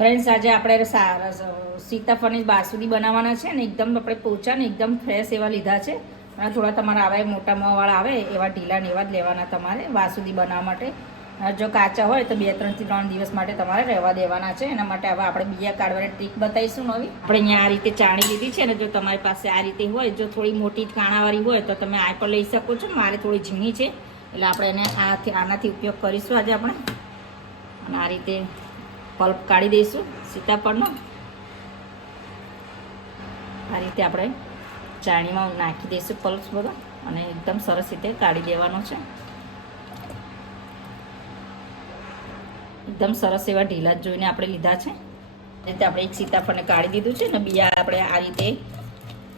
Friends આજે આપણે સીતાફળની બાસુંદી બનાવવાના છે ને એકદમ આપણે પોચા ને એકદમ ફ્રેશ એવા લીધા છે અને થોડા તમારે આવે મોટા મોંવાળા આવે એવા ઢીલા ને એવા જ લેવાના તમારે બાસુંદી બનાવવા માટે. જો કાચા હોય તો 2 થી 3 દિવસ માટે તમારે રહેવા દેવાના છે. એના માટે હવે આપણે બીયા કાઢવાની ટ્રીક બતાવીશું નવી. આપણે અહીંયા આ રીતે ચાણી લીધી છે ને, જો તમારી પાસે આ રીતે હોય, જો થોડી મોટી કાણાવાળી હોય તો તમે આ પણ લઈ શકો છો. મારે થોડી ઝીણી છે એટલે આપણે એને આનાથી ઉપયોગ કરીશું આજે આપણે. અને આ રીતે પલ્પ કાઢી દઈશું સીતાફળનો. આ રીતે આપણે ચાણીમાં નાખી દઈશું પલ્પ બધો અને એકદમ સરસ રીતે કાઢી દેવાનો છે. એકદમ સરસ એવા ઢીલા જોઈને આપણે લીધા છે. રીતે આપણે એક સીતાફળને કાઢી દીધું છે ને બીજા આપણે આ રીતે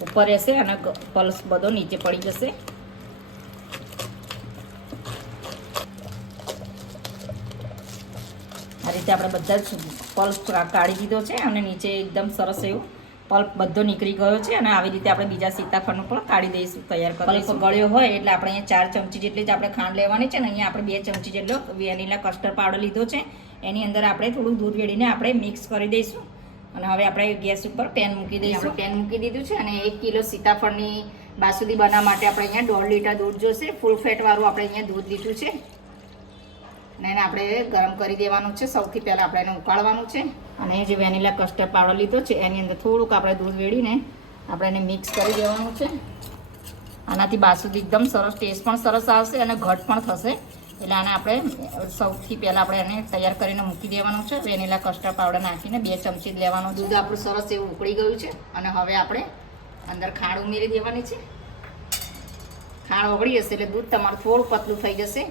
ઉપર રહેશે અને પલ્પ બધો નીચે પડી જશે. આ રીતે આપણે બધા જ પલ્પ કાઢી દીધો છે અને નીચે એકદમ સરસ એવું પલ્પ બધો નીકળી ગયો છે. અને આવી રીતે આપણે બીજા સીતાફળનું પણ કાઢી દઈશું, તૈયાર કરી દઈશું. ગળ્યો હોય એટલે આપણે અહીંયા 4 ચમચી જેટલી જ આપણે ખાંડ લેવાની છે ને અહીંયા આપણે 2 ચમચી જેટલો વેનીલા કસ્ટર્ડ પાવડર લીધો છે. એની અંદર આપણે થોડું દૂધ વેડીને આપણે મિક્સ કરી દઈશું. અને હવે આપણે ગેસ ઉપર પેન મૂકી દઈશું. પેન મૂકી દીધું છે અને 1 કિલો સીતાફળની બાસુંદી બનાવવા માટે આપણે અહીંયા 1.5 લીટર દૂધ જોશે. ફૂલ ફેટ વાળું આપણે અહીંયા દૂધ લીધું છે અને એને આપણે ગરમ કરી દેવાનું છે. સૌથી પહેલાં આપણે એને ઉકાળવાનું છે. અને જે વેનીલા કસ્ટર્ડ પાવડર લીધો છે એની અંદર થોડુંક આપણે દૂધ વેડીને આપણે એને મિક્સ કરી દેવાનું છે. આનાથી બાસુંદી એકદમ સરસ, ટેસ્ટ પણ સરસ આવશે અને ઘટ પણ થશે. એટલે આને આપણે સૌથી પહેલાં આપણે એને તૈયાર કરીને મૂકી દેવાનું છે. વેનીલા કસ્ટર્ડ પાવડર નાખીને 2 ચમચી લેવાનું. દૂધ આપણું સરસ એવું ઉકળી ગયું છે અને હવે આપણે અંદર ખાંડ ઉમેરી દેવાની છે. ખાંડ ઓગળી જશે એટલે દૂધ તમારું થોડું પતલું થઈ જશે.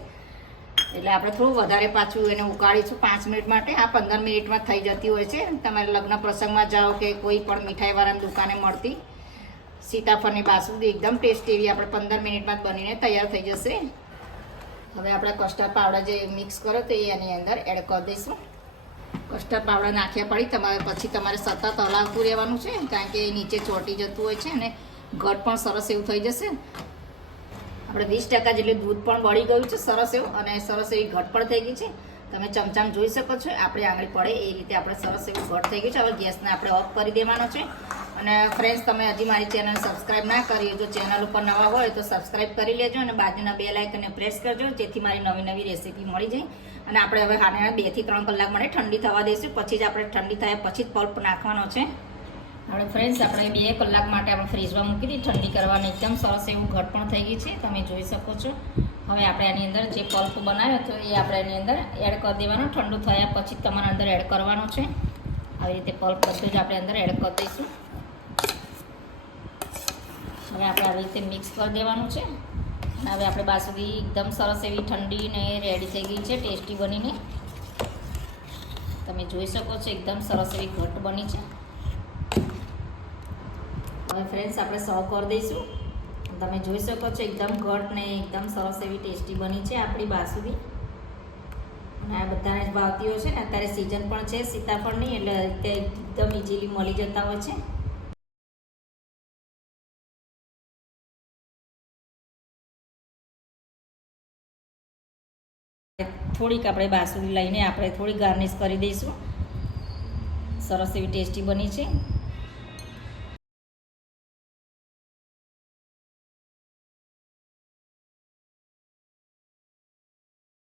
એટલે આપણે થોડું વધારે પાછું એને ઉકાળીશું 5 મિનિટ માટે. આ 15 મિનિટમાં થઈ જતી હોય છે. તમારે લગ્ન પ્રસંગમાં જાઓ કે કોઈ પણ મીઠાઈવાળાની દુકાને મળતી સીતાફળની બાસુંદી એકદમ ટેસ્ટી એવી આપણે 15 મિનિટમાં જ બનીને તૈયાર થઈ જશે. હવે આપણે કસ્ટર્ડ પાવડર જે મિક્સ કરો તો એની અંદર એડ કરી દઈશું. કસ્ટર્ડ પાવડર નાખ્યા પછી તમારે સતત હલાવતું રહેવાનું છે, કારણ કે નીચે ચોંટી જતું હોય છે અને ઘટ પણ સરસ એવું થઈ જશે. આપણે 20% જેટલું દૂધ પણ બળી ગયું છે સરસ એવું, અને સરસ એવી ઘટ પણ થઈ ગઈ છે. તમે ચમચામાં જોઈ શકો છો, આપણે આંગળી પડે એ રીતે આપણે સરસ એવું ઘટ થઈ ગયું છે. હવે ગેસને આપણે ઓફ કરી દેવાનો છે. અને ફ્રેન્ડ્સ, તમે હજી મારી ચેનલને સબસ્ક્રાઈબ ના કરી, જો ચેનલ ઉપર નવા હોય તો સબસ્ક્રાઈબ કરી લેજો અને બાજુના બેલ આઇકનને પ્રેસ કરજો, જેથી મારી નવી રેસીપી મળી જાય. અને આપણે હવે આને 2 થી 3 કલાક માટે ઠંડી થવા દઈશું. પછી જ આપણે ઠંડી થાય પછી જ પલ્પ નાખવાનો છે. આપણે ફ્રેન્ડ્સ આપણે 2 કલાક માટે આપણે ફ્રીજમાં મૂકી દીધી ઠંડી કરવાની. એકદમ સરસ એવું ઘટ પણ થઈ ગઈ છે, તમે જોઈ શકો છો. હવે આપણે આની અંદર જે પલ્પ બનાવ્યો હતો એ આપણે એની અંદર એડ કરી દેવાનો. ઠંડુ થયા પછી જ તમારે અંદર એડ કરવાનો છે. આવી રીતે પલ્પ બધું જ આપણે અંદર એડ કરી દઈશું. હવે આપણે આવી રીતે મિક્સ કરી દેવાનું છે. અને હવે આપણે બાસુંદી એકદમ સરસ એવી ઠંડી ને રેડી થઈ ગઈ છે, ટેસ્ટી બનીને. તમે જોઈ શકો છો એકદમ સરસ એવી ઘટ બની છે. હવે ફ્રેન્ડ્સ આપણે સર્વ કરી દઈશું. તમે જોઈ શકો છો એકદમ ઘટ ને એકદમ સરસ એવી ટેસ્ટી બની છે આપણી બાસુંદી. અને આ બધાને જ ભાવતી હોય છે ને, અત્યારે સિઝન પણ છે સીતાફળની, એટલે એકદમ ઇઝીલી મળી જતા હોય છે. થોડીક આપણે બાસુંદી લઈને આપણે થોડી ગાર્નિશ કરી દઈશું. સરસ એવી ટેસ્ટી બની છે.